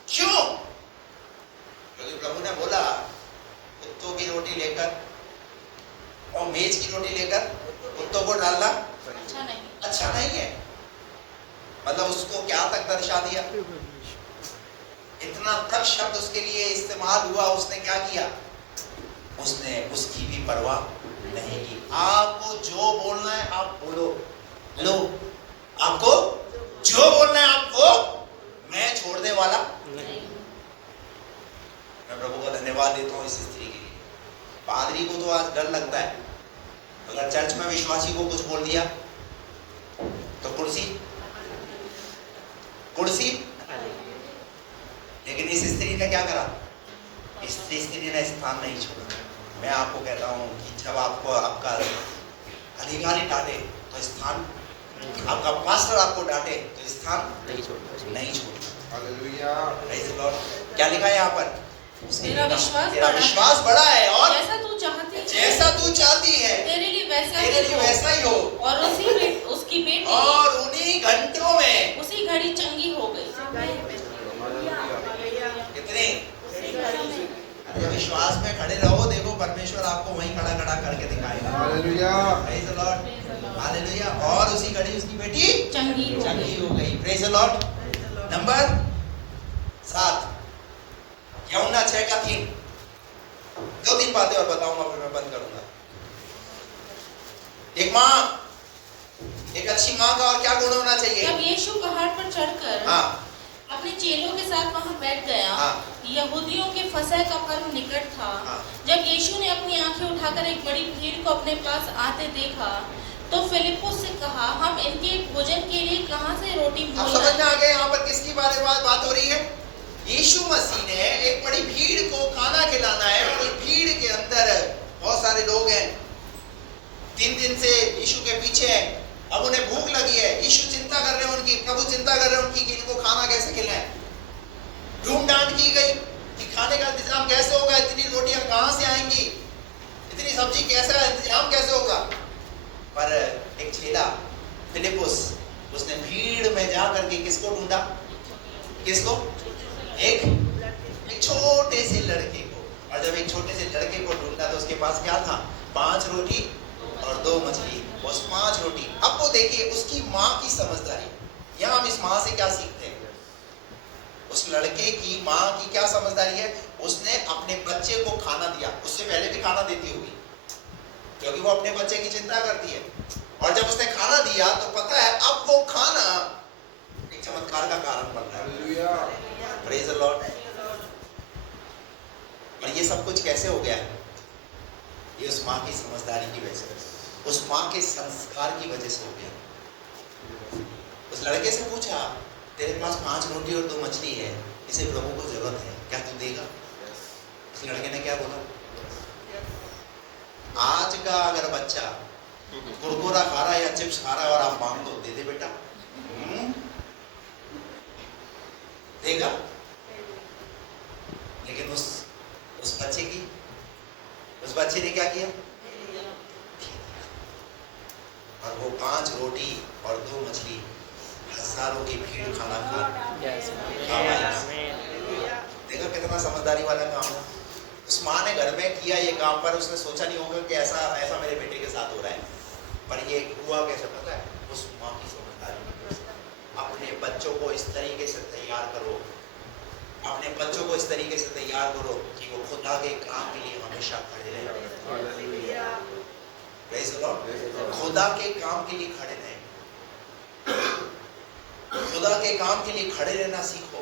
क्यों? क्योंकि प्रभु ने बोला, कुत्तों की रोटी लेकर और मेज की रोटी लेकर कुत्तों को डालना अच्छा नहीं है। मतलब उसको क्या तक दर्शा दिया? इतना तक शब्द उसके लिए इस्तेमाल हुआ। उसने क्या किया? उसने उसकी भी परवाह नहीं की। आपको जो बोलना है आप बोलो। हेलो, आपको जो बोलना है आपको, मैं छोड़ने वाला नहीं। मैं प्रभु को धन्यवाद देता हूँ इस स्त्री के लिए। पादरी को तो आज डर लगता है, अगर चर्च में विश्वासी को कुछ बोल दिया तो कुर्सी, लेकिन इस स्त्री ने क्या करा? इस स्त्री ने स्थान नहीं छोड़ा। मैं आपको कहता हूँ कि जब आपको आपका अधिकारी डांटे तो स्थान, आपका पास्टर आपको डांटे तो स्थान नहीं छोड़ना। हालेलुया। Praise the Lord. क्या लिखा है यहाँ पर? तेरा विश्वास बड़ा है, और जैसा तू चाहती है तेरे लिए वैसा ही हो। और उसकी बेटी और उन्हीं घंटों में उसी घड़ी चंगी हो गई। कितने? विश्वास में खड़े रहो, देखो परमेश्वर आपको वहीं खड़ा खड़ा कर प्रेज द लॉर्ड। नंबर 7, यूहन्ना 6:3। 2-3 बातें और बताऊंगा फिर मैं बंद करूंगा। एक माँ, एक अच्छी माँ का और क्या गुण होना चाहिए? जब यीशु पहाड़ पर चढ़कर हाँ अपने चेलों के साथ वहां बैठ गया, हाँ यहूदियों के फसह का पर्व निकट था। हाँ। जब यीशु ने अपनी आंखें उठाकर एक बड़ी भीड़ को अपने पास आते देखा, तो फिलिप्पुस से कहा, हम इनके भोजन के लिए कहां से रोटी अब मोल समझ में लाएं? आ गया यहाँ पर किसकी बारे में बात हो रही है? यीशु मसीह ने एक बड़ी भीड़ को खाना खिलाना है। बड़ी भीड़ के अंदर बहुत सारे लोग हैं, 3 दिन से यीशु के पीछे हैं। अब उन्हें भूख लगी है। यीशु चिंता कर रहे हैं उनकी, प्रभु चिंता कर रहे हैं उनकी कि इनको खाना कैसे खिलाएं। ढूंढ डांट की गई कि खाने का इंतजाम कैसे होगा, इतनी रोटियां कहां से आएंगी, इतनी सब्जी कैसा इंतजाम कैसे होगा। पर एक चेला फिलिप्पुस, उसने भीड़ में जा करके किसको ढूंढा? किसको? एक छोटे से लड़के को। और जब एक छोटे से लड़के को ढूंढा तो उसके पास क्या था? 5 रोटी और 2 मछली। उस 5 रोटी, अब वो देखिए उसकी माँ की समझदारी। यहाँ हम इस माँ से क्या सीखते हैं? उस लड़के की माँ की क्या समझदारी है? उसने अपने बच्चे को खाना दिया। उससे पहले भी खाना देती होगी, क्योंकि वो अपने बच्चे की चिंता करती है। और जब उसने खाना दिया तो पता है अब वो खाना एक चमत्कार का कारण बन रहा है। Praise the Lord. और ये सब कुछ कैसे हो गया? ये उस माँ की समझदारी की वजह से, उस माँ के संस्कार की वजह से हो गया। उस लड़के से पूछा, तेरे पास 5 रोटी और 2 मछली है, इसे प्रभु को जरूरत है, क्या तू देगा? उस लड़के ने क्या बोला? आज का अगर बच्चा कुरकुरा खा रहा है या चिप्स खा रहा है और आप मांग दो, दे दे बेटा, देगा? लेकिन उस बच्चे ने क्या किया? और वो 5 रोटी और 2 मछली हजारों की भीड़ खाना खा। देखो कितना समझदारी वाला काम है। उस माँ ने घर में किया ये काम, पर उसने सोचा नहीं होगा कि ऐसा मेरे बेटे के साथ हो रहा है। पर ये हुआ कैसे पता है? उस माँ की समझदारी। अपने बच्चों को इस तरीके से तैयार करो, अपने बच्चों को इस तरीके से तैयार करो कि वो खुदा के काम के लिए हमेशा खड़े रहे। Praise the Lord. खुदा के काम के लिए खड़े रहे। खुदा के काम के लिए खड़े रहना सीखो।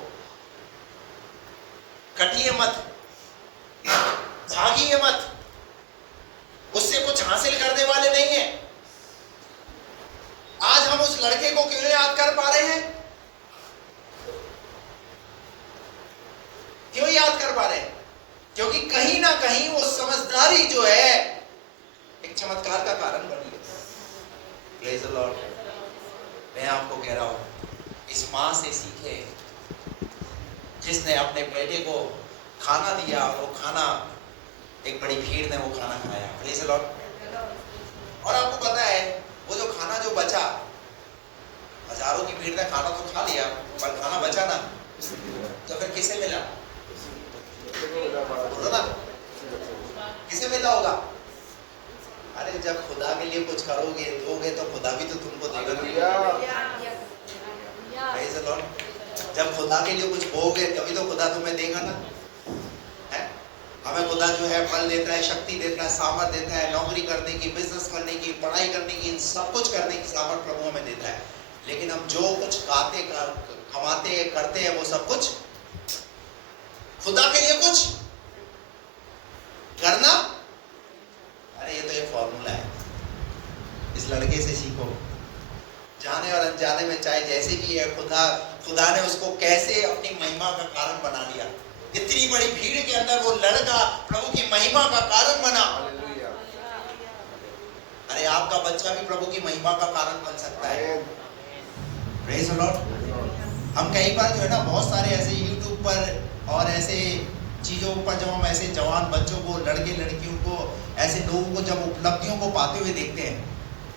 कटिए मत, भागिए मत। उससे कुछ हासिल करने वाले नहीं है। आज हम उस लड़के को क्यों याद कर पा रहे हैं? क्यों याद कर पा रहे हैं? क्योंकि कहीं ना कहीं वो समझदारी जो है एक चमत्कार का कारण बनी है। Praise the Lord. मैं आपको कह रहा हूं, इस मां से सीखे जिसने अपने बेटे को खाना दिया, वो खाना एक बड़ी भीड़ ने वो खाना खाया। Praise the Lord. और आपको पता है वो जो खाना जो बचा, हजारों की भीड़ ने खाना तो खा लिया, पर खाना बचा ना, तो फिर किसे मिला? बोलो ना, किसे मिला होगा? अरे जब खुदा के लिए कुछ करोगे, दोगे, तो खुदा भी तो तुमको देगा। Praise the Lord. जब खुदा के लिए कुछ बोगे तभी तो खुदा तुम्हें देगा ना। है? हमें खुदा जो है फल देता है, शक्ति देता है, सामर्थ देता है, नौकरी करने की, बिजनेस करने की, पढ़ाई करने की, इन सब कुछ करने की सामर्थ प्रभु हमें देता है। लेकिन हम जो कुछ कमाते करते हैं, वो सब कुछ खुदा के लिए कुछ करना। अरे ये तो एक फॉर्मूला है। इस लड़के से सीखो। जाने और अनजाने में चाहे जैसे भी है, खुदा ने उसको कैसे अपनी महिमा का कारण बना लिया। इतनी बड़ी भीड़ के अंदर वो लड़का प्रभु की महिमा का कारण बना। अरे आपका बच्चा भी प्रभु की महिमा का कारण बन सकता है। Praise the Lord. हम कई बार जो है ना, बहुत सारे ऐसे यूट्यूब पर और ऐसे चीजों पर जब हम ऐसे जवान बच्चों को, लड़के लड़कियों को, ऐसे लोगों को जब उपलब्धियों को पाते हुए देखते हैं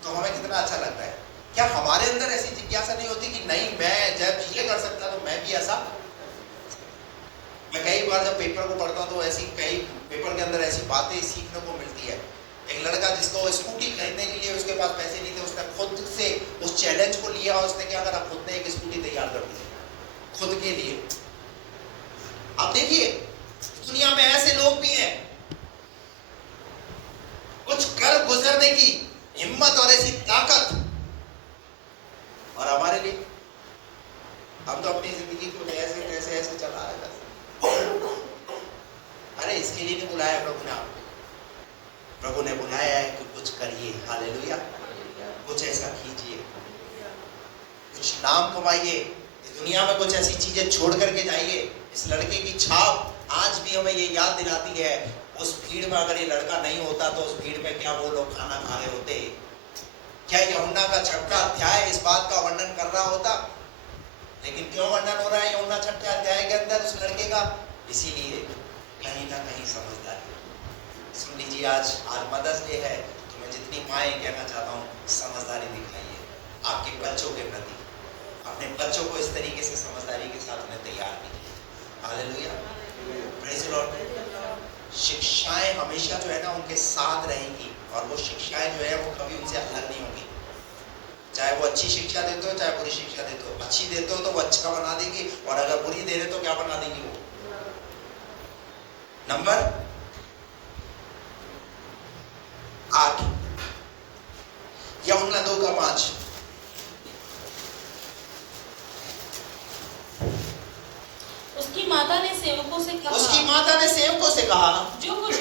तो हमें कितना अच्छा लगता है। क्या हमारे अंदर ऐसी जिज्ञासा नहीं होती कि नहीं, मैं जब ये कर सकता तो मैं भी ऐसा? मैं कई बार जब पेपर को पढ़ता हूँ तो ऐसी कई पेपर के अंदर ऐसी बातें सीखने को मिलती है। एक लड़का जिसको स्कूटी खरीदने के लिए उसके पास पैसे नहीं थे, उसने खुद से उस चैलेंज को लिया और उसने क्या करा? खुद ने एक स्कूटी तैयार युद्ध के लिए। आप देखिए दुनिया में ऐसे लोग भी हैं, कुछ कर गुजरने की हिम्मत और ऐसी ताकत, और हमारे लिए हम तो अपनी जिंदगी को ऐसे कैसे ऐसे चला रहे हैं। अरे इसके लिए नहीं बुलाया प्रभु ने आपको, प्रभु ने बुलाया है कि कुछ करिए। हालेलुया। कुछ ऐसा कीजिए, कुछ नाम कमाइए, इस दुनिया में कुछ ऐसी चीजें छोड़ करके जाइए। इस लड़के की छाप आज भी हमें ये याद दिलाती है, उस भीड़ में अगर ये लड़का नहीं होता तो उस भीड़ में क्या वो लोग खाना खा रहे होते? क्या यूहन्ना का 6वां अध्याय इस बात का वर्णन कर रहा होता? लेकिन क्यों वर्णन हो रहा है यूहन्ना 6वें अध्याय के अंदर उस लड़के का? इसीलिए कहीं ना कहीं समझदारी। सुन लीजिए, आज मदर्स डे है, तो मैं जितनी माएँ कहना चाहता हूँ, समझदारी दिखाइए आपके बच्चों के प्रति। अपने बच्चों को इस तरीके से समझदारी के साथ उन्हें तैयार कीजिए। Hallelujah, praise the Lord. शिक्षाएं हमेशा जो है ना उनके साथ रहेंगी, और वो शिक्षाएं जो है वो कभी उनसे अलग नहीं होंगी। चाहे वो अच्छी शिक्षा देते हो, चाहे बुरी शिक्षा देते हो। अच्छी देते हो तो वो अच्छा बना देगी, और अगर बुरी दे रहे तो क्या बना देगी वो? नंबर 8 यूहन्ना 2:5। उसकी माता ने सेवकों से कहा, उसकी माता ने सेवकों से कहा, जो कुछ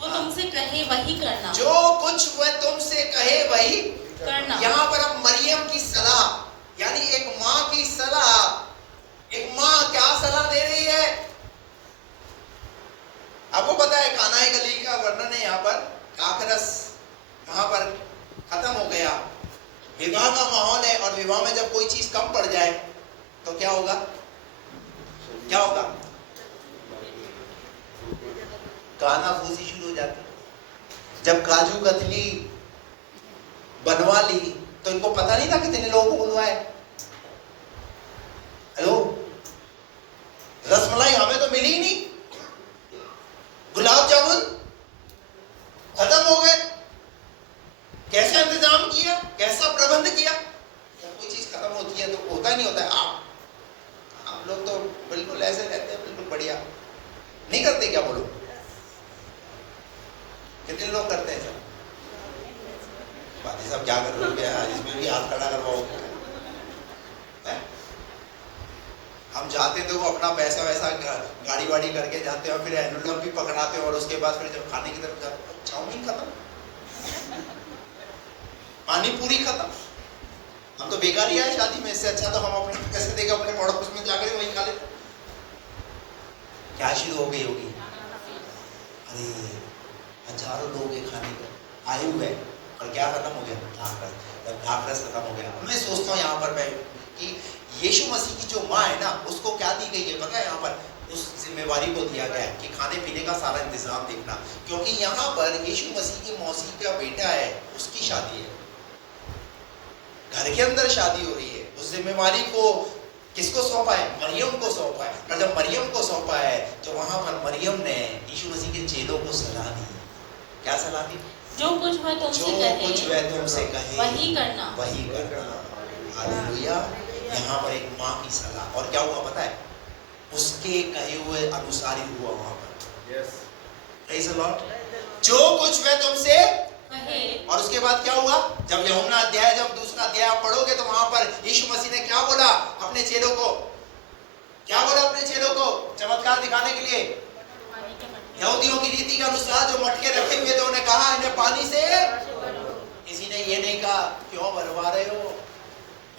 वो तुमसे कहे वही करना। जो कुछ वह तुमसे कहे वही करना। यहाँ पर अब मरियम की सलाह, यानी एक माँ की सलाह। एक माँ क्या सलाह दे रही है? आपको पता है काना गलील का वर्णन है यहाँ पर। काकरस वहां पर खत्म हो गया, विवाह का माहौल है, और विवाह में जब कोई चीज कम पड़ जाए तो क्या होगा? क्या होगा? काना फूसी शुरू हो जाती। जब काजू कतली बनवा ली तो इनको पता नहीं था कितने लोगों को बुलवाए। हेलो, रसमलाई हमें तो मिली ही नहीं, गुलाब जामुन खत्म हो गए। कैसा इंतजाम किया, कैसा प्रबंध किया? जब कोई चीज खत्म होती है तो होता नहीं होता है। आप लोग तो बिल्कुल ऐसे रहते हैं, बिल्कुल बढ़िया नहीं करते क्या? बोलो, कितने लोग करते हैं? सब बातें सब क्या कर रहे हो? क्या इसमें भी हाथ खड़ा करवाओगे? हम जाते तो वो अपना पैसा वैसा गाड़ी वाड़ी करके जाते हैं, और फिर एनवलप भी पकड़ाते हैं, और उसके बाद फिर जब खाने की तरफ जाते, चाउमीन खत्म, पानी पूरी खत्म। हम तो बेकार ही आए शादी में, इससे अच्छा तो हम अपने पैसे देकर अपने पड़ोस में जाकर वही खा लेते। क्या शुरू हो गई होगी? अरे हजारों लोग ये खाने को आए हुए, और क्या खत्म हो गया? ढाकरस खत्म हो गया। मैं सोचता हूँ यहाँ पर मैं कि यीशु मसीह की जो माँ है ना, उसको क्या दी गई है पता है? यहाँ पर उस जिम्मेवारी को दिया गया है कि खाने पीने का सारा इंतजाम देखना, क्योंकि यहाँ पर यीशु मसीह की मौसी का बेटा है, उसकी शादी है, घर के अंदर शादी हो रही है। उस जिम्मेवारी को किसको सौंपा है? मरियम को सौंपा है। और जब मरियम को सौंपा है तो वहां पर मरियम ने यीशु मसीह के चेलों को सलाह दी। क्या सलाह दी? जो कुछ वह तुमसे कहे वही करना। हालेलुया। यहाँ पर एक माँ की सलाह, और क्या हुआ पता है? उसके कहे हुए अनुसार ही हुआ वहां पर। Praise the Lord. जो कुछ वह तुमसे कहे। और उसके बाद क्या हुआ? जब यूहन्ना अध्याय, जब दूसरा अध्याय आप पढ़ोगे तो वहां पर यीशु मसीह ने क्या बोला अपने चेलों को? क्या बोला अपने चेलों को चमत्कार दिखाने के लिए? यहूदियों की रीति के अनुसार जो मटके रखे हुए थे, उन्हें कहा इन्हें पानी से। किसी ने ये नहीं कहा क्यों भरवा रहे हो?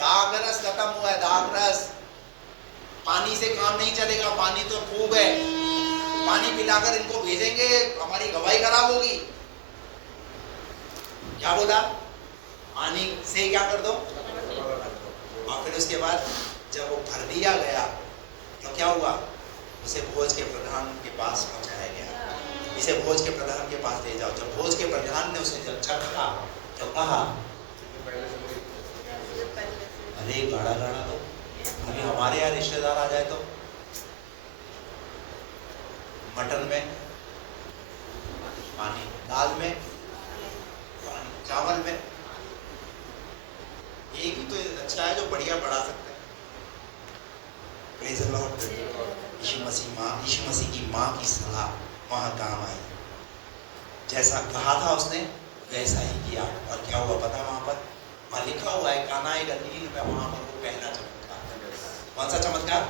दाखरस खत्म हुआ है, दाखरस। पानी से काम नहीं चलेगा, पानी तो खूब है, पानी पिलाकर इनको भेजेंगे, हमारी गवाही खराब होगी। क्या बोला? पानी से क्या कर दो? और फिर उसके बाद जब वो भर दिया गया तो क्या हुआ? उसे भोज के प्रधान के पास पहुंचाया गया। इसे भोज के प्रधान के पास ले जाओ। जब भोज के प्रधान ने उसे जब चखा तो कहा, अरे गाढ़ा गाढ़ा तो अभी हमारे यहाँ रिश्तेदार आ जाए तो। मटन में पानी, दाल में पानी, चावल में एक ही तो बच्चा है जो बढ़िया बढ़ा सकता है। Praise the lord. Yeshu Masih की माँ की सलाह वहां काम आई। जैसा कहा था उसने वैसा ही किया। और क्या हुआ पता वहां पर? वहां लिखा हुआ है काना गलील में वहां पर वो पहला चमत्कार। कौन सा चमत्कार?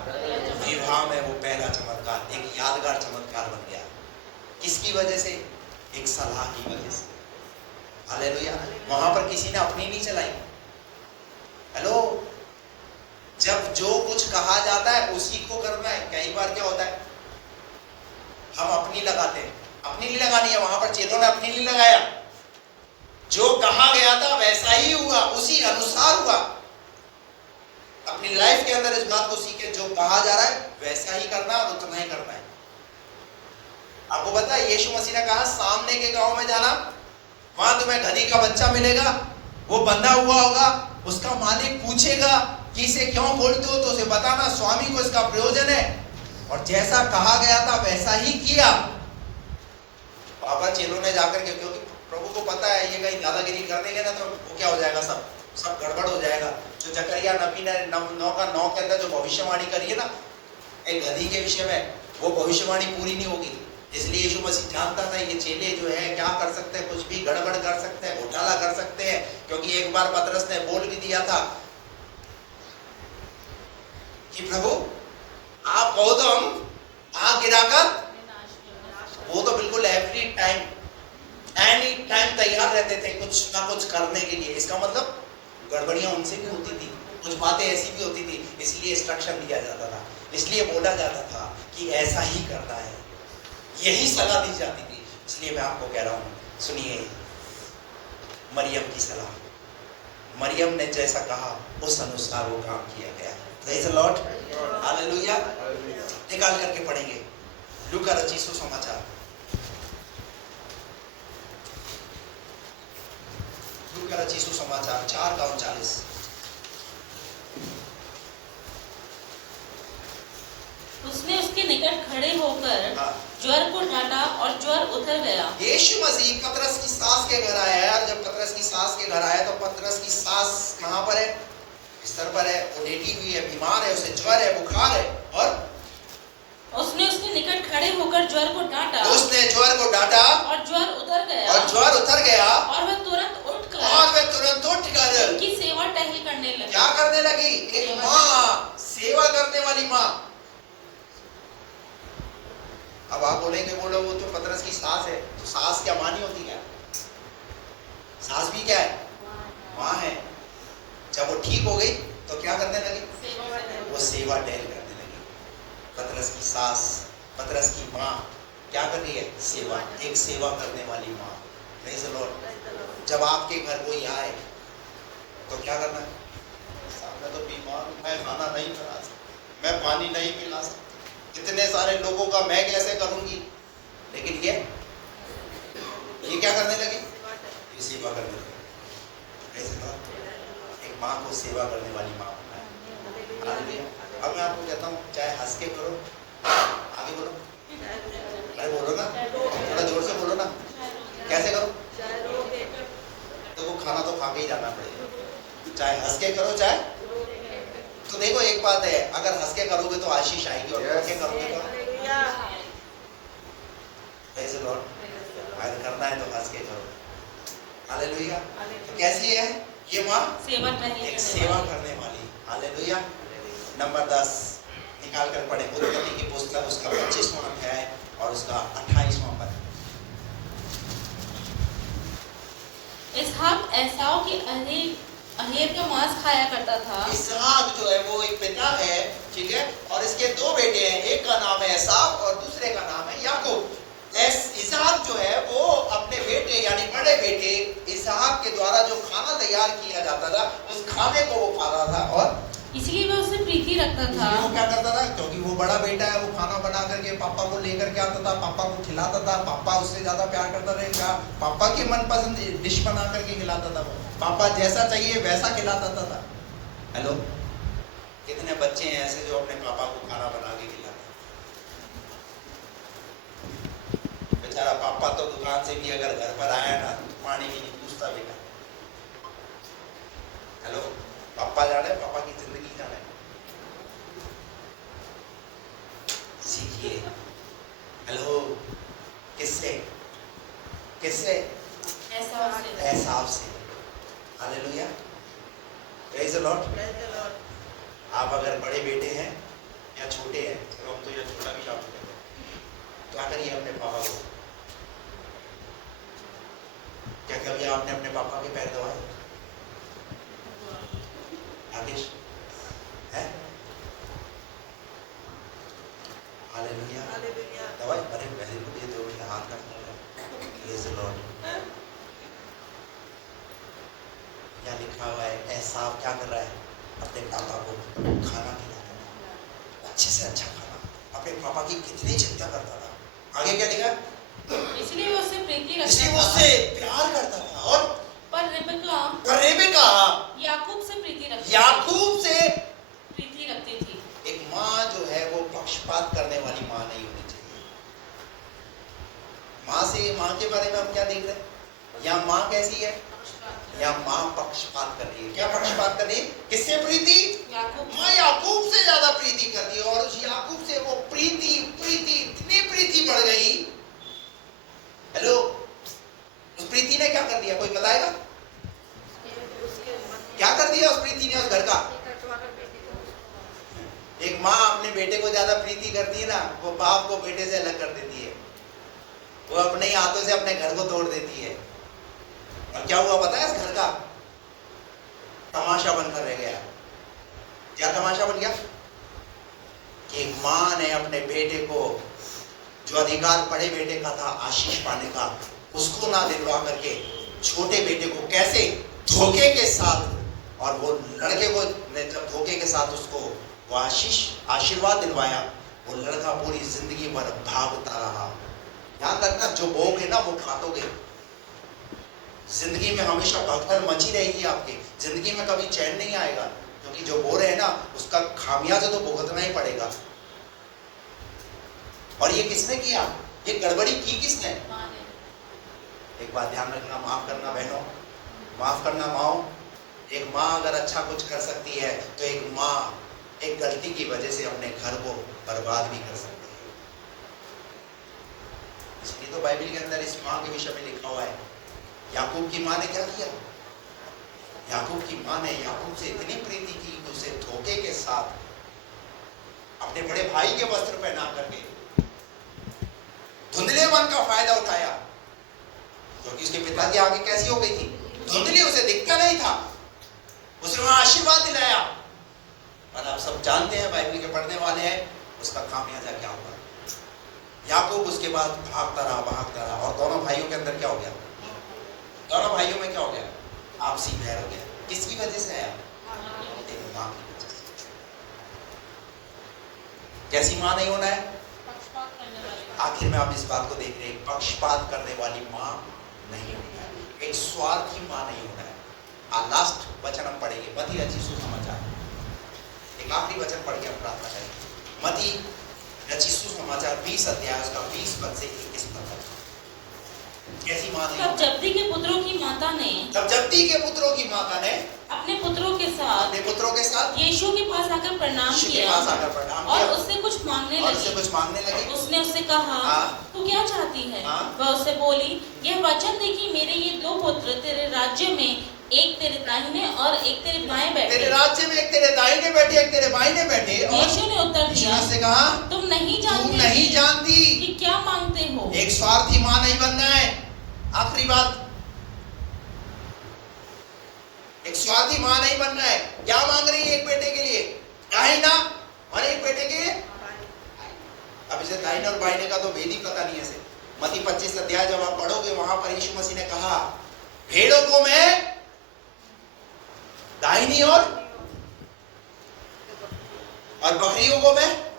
विवाह में वो पहला चमत्कार, एक यादगार चमत्कार बन गया। किसकी वजह से? एक सलाह की वजह से। हालेलुया। वहां पर किसी ने अपनी नहीं चलाई। हेलो, जब जो कुछ कहा जाता है उसी को करना है। कई बार क्या होता है, हम अपनी लगाते हैं। अपनी नहीं लगानी है, वहां पर चेलों ने अपनी नहीं लगाया। जो कहा गया था वैसा ही हुआ, उसी अनुसार हुआ। अपनी लाइफ के अंदर इस बात को सीखे, जो कहा जा रहा है वैसा ही करना है और उतना ही करना है। आपको पता है यीशु मसीह ने कहा सामने के गांव में जाना, वहां तुम्हें गधी का बच्चा मिलेगा, वो बंधा हुआ होगा, उसका मालिक पूछेगा कि इसे क्यों खोलते हो, तो उसे बताना स्वामी को इसका प्रयोजन है। और जैसा कहा गया था वैसा ही किया। पापा चेलों ने जाकर के, क्योंकि प्रभु को पता है ये कहीं दादागिरी कर देंगे ना तो वो क्या हो जाएगा, सब गड़बड़ हो जाएगा। जो जकरिया नबी ने 9:9 के अंदर जो भविष्यवाणी करी है ना एक गधी के विषय में, वो भविष्यवाणी पूरी नहीं होगी। इसलिए यीशु मसीह जानता था ये चेले जो है क्या कर सकते हैं, कुछ भी गड़बड़ कर सकते हैं, घोटाला कर सकते हैं। क्योंकि एक बार पतरस ने बोल भी दिया था कि प्रभु आप कहो तो हम आग गिराकर, वो तो बिल्कुल एवरी टाइम एनी टाइम तैयार रहते थे कुछ ना कुछ करने के लिए। इसका मतलब गड़बड़ियां उनसे भी होती थी, कुछ बातें ऐसी भी होती थी, इसलिए इंस्ट्रक्शन दिया जाता था, इसलिए बोला जाता था कि ऐसा ही करना है, यही सलाह दी जाती थी। इसलिए मैं आपको कह रहा हूं, सुनिए मरियम की सलाह। मरियम ने जैसा कहा उस अनुसार वो काम किया गया। Praise the Lord, hallelujah. निकाल करके पढ़ेंगे लूका रचित सुसमाचार, लूका रचित सुसमाचार 4:39। उसने उसके निकट खड़े होकर हाँ। ज्वर को डांटा और ज्वर उतर गया। यीशु मसीह पतरस की सास के घर आया है। जब पतरस की सास के घर आया तो पतरस की सास कहाँ पर है? बिस्तर पर है, वो लेटी हुई है, बीमार है, उसे ज्वर है, बुखार है। और उसने उसके निकट खड़े होकर ज्वर को डांटा, उसने ज्वर को डांटा और ज्वर उतर गया, और ज्वर उतर गया, और वह तुरंत उठकर उनकी सेवा टहल करने लगी। क्या करने लगी? एक माँ, सेवा करने वाली माँ। अब आप बोलेंगे बोलो वो तो पतरस की सास है, तो सास क्या माँ नहीं होती क्या? सास भी क्या है? माँ है। जब वो ठीक हो गई तो क्या करने लगी? वो सेवा टहल करने लगी। पतरस की सास, पतरस की माँ क्या कर रही है? सेवा, एक सेवा करने वाली माँ। Praise the Lord. जब आपके घर कोई आए तो क्या करना है? मैं तो बीमार हूं, मैं खाना नहीं बना सकती, मैं पानी नहीं पिला सकती, इतने सारे लोगों का मैं कैसे करूंगी? लेकिन ये क्या करने लगी? ये सेवा करने लगी। Praise the Lord. एक माँ को सेवा करने वाली माँ होना है। अब मैं आपको कहता हूँ चाहे हंस के करो, आगे बोलो, अरे बोलो ना, थोड़ा जोर से बोलो ना। कैसे करो? तो वो खाना तो खा के ही जाना पड़ेगा, चाहे हंस के करो चाहे। तो देखो एक बात है, अगर हंस के करोगे तो आशीष आएगी, और हंस के करोगे तो प्रेज़ द लॉर्ड। अगर करना है तो हंस के करो। हालेलुया। तो कैसी है ये माँ? एक सेवा करने वाली। हालेलुया। नंबर 10 निकाल कर पढ़े उत्पत्ति की पुस्तक, उसका 25वां अध्याय और उसका 28वां पद। इसहाक एसाव की अहेर का मांस खाया करता था। इसहाक जो है वो एक पिता है, ठीक है, और इसके दो बेटे हैं, एक का नाम है एसाव और दूसरे का नाम है याकूब। इसहाक जो है वो अपने बेटे यानी बड़े बेटे इसहाक के द्वारा जो खाना तैयार किया जाता था उस खाने को वो खाता था, और इसलिए वह उससे प्रीति रखता था। वो क्या करता था? क्योंकि वो बड़ा बेटा है, वो खाना बना करके पापा को लेकर के आता था, पापा को खिलाता था, पापा उससे ज्यादा प्यार करता रहेगा, पापा की मनपसंद डिश बना करके खिलाता था, पापा जैसा चाहिए वैसा खिलाता था। हेलो, कितने बच्चे हैं ऐसे जो अपने पापा को खाना बना के खिलाते? बेचारा पापा तो दुकान से भी अगर घर पर आया ना पानी भी नहीं पूछता बेटा। हेलो, पापा जाने कीजिए। हेलो, किससे? किससे? एसाव से। Hallelujah, praise the Lord. आप अगर बड़े बेटे हैं या छोटे हैं, तो हम तो ये छोटा भी काम करते हैं, क्या करिए अपने पापा को? क्या कभी आपने अपने पापा के पैर दबाए? आदेश है? हालेलुया, दबाए? अरे वेरी गुड, ये तो मेरे हाथ का प्रेज द लॉर्ड। यहाँ लिखा हुआ है, एसाव क्या कर रहा है? अपने पापा को खाना खिला रहा है, अच्छे से अच्छा खाना। अपने पापा की कितनी चिंता करता था। आगे क्या लिखा? इसलिए वो उससे प्रीति रखता इसलिए वो था। उससे प्यार करता था। और पर रेबेका याकूब से प्रीति रखती थी। एक माँ जो है वो पक्षपात करने वाली माँ नहीं होनी चाहिए। माँ के बारे में हम क्या देख रहे हैं? यहाँ माँ कैसी है? या माँ पक्षपात कर रही है। क्या पक्षपात कर रही है? किससे प्रीति? माँ याकूब से ज्यादा प्रीति करती है। और उस याकूब से वो प्रीति इतनी प्रीति बढ़ गई। हेलो, उस प्रीति ने क्या कर दिया? कोई बताएगा क्या कर दिया उस प्रीति ने उस घर का? एक माँ अपने बेटे को ज्यादा प्रीति करती है ना, वो बाप को बेटे से अलग कर देती है। वो अपने ही हाथों से अपने घर को तोड़ देती है। और क्या हुआ पता है? इस घर का तमाशा बनकर रह गया। क्या तमाशा बन गया? कि एक माँ ने अपने बेटे को, जो अधिकार बड़े बेटे का था आशीष पाने का, उसको ना दिलवा करके छोटे बेटे को कैसे धोखे के साथ, और वो लड़के को ने जब धोखे के साथ उसको वो आशीर्वाद दिलवाया, वो लड़का पूरी जिंदगी भर भागता रहा। ध्यान रखना, जो बोग है ना वो खातोगे। जिंदगी में हमेशा भगदड़ मची रहेगी आपकी। जिंदगी में कभी चैन नहीं आएगा, क्योंकि जो बो रहे हैं ना उसका खामियाजा तो भुगतना ही पड़ेगा। और ये किसने किया? ये गड़बड़ी की किसने? एक बात ध्यान रखना, माफ करना बहनों, माफ करना माओ। एक माँ अगर अच्छा कुछ कर सकती है तो एक माँ एक गलती की वजह से अपने घर को बर्बाद भी कर सकती है। इसलिए तो बाइबल के अंदर इस माँ के विषय में लिखा हुआ है। याकूब की माँ ने क्या किया? याकूब की माँ ने याकूब से इतनी प्रीति की कि उसे धोखे के साथ अपने बड़े भाई के वस्त्र पहना करके धुंधलेपन का फायदा उठाया, क्योंकि उसके पिता की आंखें कैसी हो गई थी? धुंधली, उसे दिखता नहीं था। उसने वहां आशीर्वाद दिलाया। और आप सब जानते हैं, बाइबल के पढ़ने वाले हैं, उसका खामियाजा क्या हुआ। याकूब उसके बाद भागता रहा। और दोनों भाइयों के अंदर क्या हो गया? दोनों भाइयों में क्या हो गया? आपसी बैर हो गया। किसकी वजह से आया? एक मां की वजह से। कैसी मां नहीं होना है? आखिर में आप इस बात को देख रहे हैं, पक्षपात करने वाली मां नहीं होना है, एक स्वार्थी मां नहीं होना है। लास्ट वचन हम पढ़ेंगे, मती रचित सुसमाचार, एक आखिरी वचन पढ़ के हम प्रार्थना करेंगे। मती रचित सुसमाचार 20 अध्याय उसका 20 पद से 21 पद तक। कैसी मां नहीं? तब जब्दी के पुत्रों की माता ने अपने पुत्रों के साथ यीशु के पास आकर प्रणाम किया और उससे कुछ मांगने लगी। उसने उससे कहा, तू क्या चाहती है? वह उससे बोली, यह वचन दे कि मेरे ये दो पुत्र तेरे राज्य में, एक तेरे दाहिने और एक तेरे बाएं बैठे। तेरे राज्य में एक तेरे दाहिने बैठे, एक तेरे बाएं बैठे। यीशु ने उत्तर दिया, उससे कहा, तुम नहीं जानती कि क्या मांगते हो। एक स्वार्थी मां नहीं बनना है। आखिरी बात, एक स्वार्थी मां नहीं बनना है। क्या मांग रही है? एक बेटे के लिए दाहिना और एक बेटे के लिए। अब इसे दाहिने और बाहिने का तो भेद ही पता नहीं है इसे। मती 25 अध्याय जब आप पढ़ोगे, वहां पर यीशु मसीह ने कहा, भेड़ों को मैं दाहिनी और बकरियों को मैं।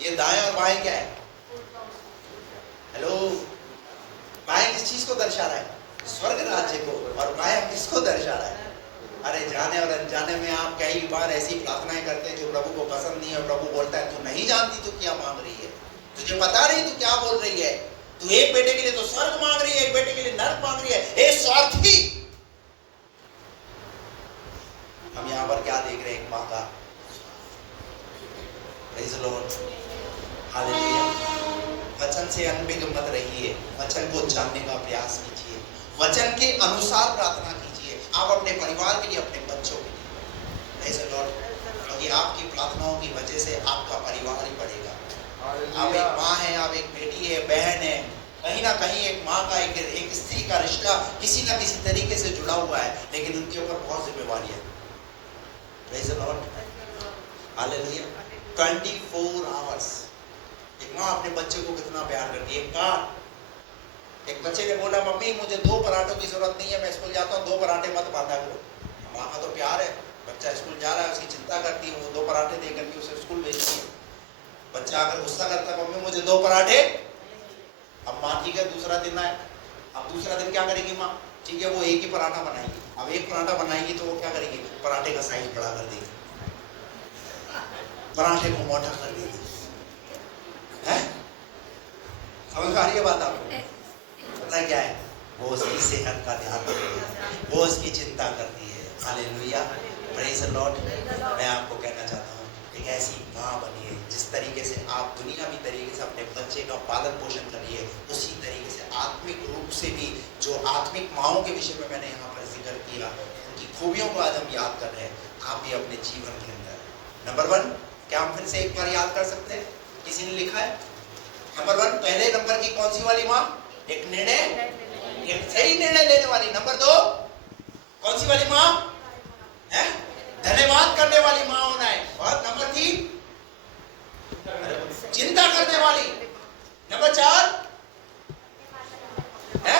ये दाएं और बाएं क्या है? हेलो, बाएं किस चीज को दर्शा रहा है? स्वर्ग राज्य को। और बाएं किसको दर्शा रहा है? अरे जाने और अनजाने में आप कई बार ऐसी प्रार्थनाएं करते हैं जो प्रभु को पसंद नहीं है। प्रभु बोलता है, तू नहीं जानती तू क्या मांग रही है, तुझे पता नहीं तू क्या बोल रही है। तू एक बेटे के लिए तो स्वर्ग मांग रही है, एक बेटे के लिए नरक मांग रही है। हे स्वार्थी! हम यहाँ पर क्या देख रहे हैं? एक मां का, प्रेज़ द लॉर्ड, हालेलुया। वचन से अनभिज्ञ मत रहिए, वचन को जानने का प्रयास कीजिए, वचन के अनुसार प्रार्थना कीजिए, आप अपने परिवार के लिए, अपने बच्चों के लिए। Praise the Lord. क्योंकि आपकी प्रार्थनाओं की वजह से आपका परिवार ही बढ़ेगा। आप एक माँ है, आप एक बेटी है, बहन है, कहीं ना कहीं एक माँ का एक स्त्री का रिश्ता किसी ना किसी तरीके से जुड़ा हुआ है, लेकिन उनके ऊपर बहुत जिम्मेवारी है। Praise the Lord. Hallelujah. 24 hours एक माँ अपने बच्चे को कितना प्यार करती है। एक बच्चे ने बोला, मम्मी मुझे 2 पराठों की जरूरत नहीं है, मैं स्कूल जाता हूँ, 2 पराठे मत बांधा करो। माँ का तो प्यार है, बच्चा स्कूल जा रहा है, उसकी चिंता करती है, वो 2 पराठे दे करके उसे स्कूल भेजती है। बच्चा अगर गुस्सा करता है, मम्मी मुझे 2 पराठे। अब माँ ठीक है, दूसरा दिन आए, अब दूसरा दिन क्या करेगी माँ? ठीक है, वो एक ही पराठा बनाएगी। अब एक पराठा बनाएगी तो वो क्या करेगी? पराठे का साइज बड़ा कर देगी, पराठे को मोटा कर देगी। समझ आ रही है बात आपको? पता है क्या है? वो उसकी सेहत का ध्यान रखती है, वो उसकी चिंता करती है। हालेलुया। Praise the Lord. मैं आपको कहना चाहता हूँ, एक ऐसी माँ बनिए जिस तरीके से आप दुनियावी तरीके से अपने बच्चे का पालन पोषण करिए, उसी तरीके से आत्मिक रूप से भी जो आत्मिक माँओं के विषय में मैंने यहाँ पर जिक्र किया, उनकी खूबियों को आज हम याद कर रहे हैं, आप भी अपने जीवन के अंदर। नंबर 1, क्या हम फिर से एक बार याद कर सकते हैं? किसी ने लिखा है? नंबर 1, पहले नंबर की कौन सी वाली माँ? एक सही निर्णय लेने वाली। नंबर 2, कौन सी वाली माँ है? धन्यवाद करने वाली माँ होना है। और नंबर 3, चिंता करने वाली। नंबर 4 है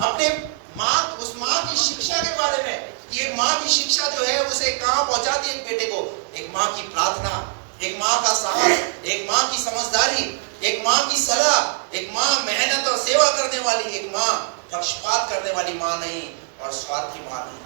अपने माँ, उस माँ की शिक्षा के बारे में। ये माँ की शिक्षा जो है उसे कहाँ पहुंचाती है एक बेटे को? एक माँ की प्रार्थना, एक माँ का साहस, एक माँ की समझदारी, एक माँ की सलाह, एक माँ मेहनत और सेवा करने वाली, एक माँ पक्षपात करने वाली माँ नहीं और स्वार्थी माँ नहीं।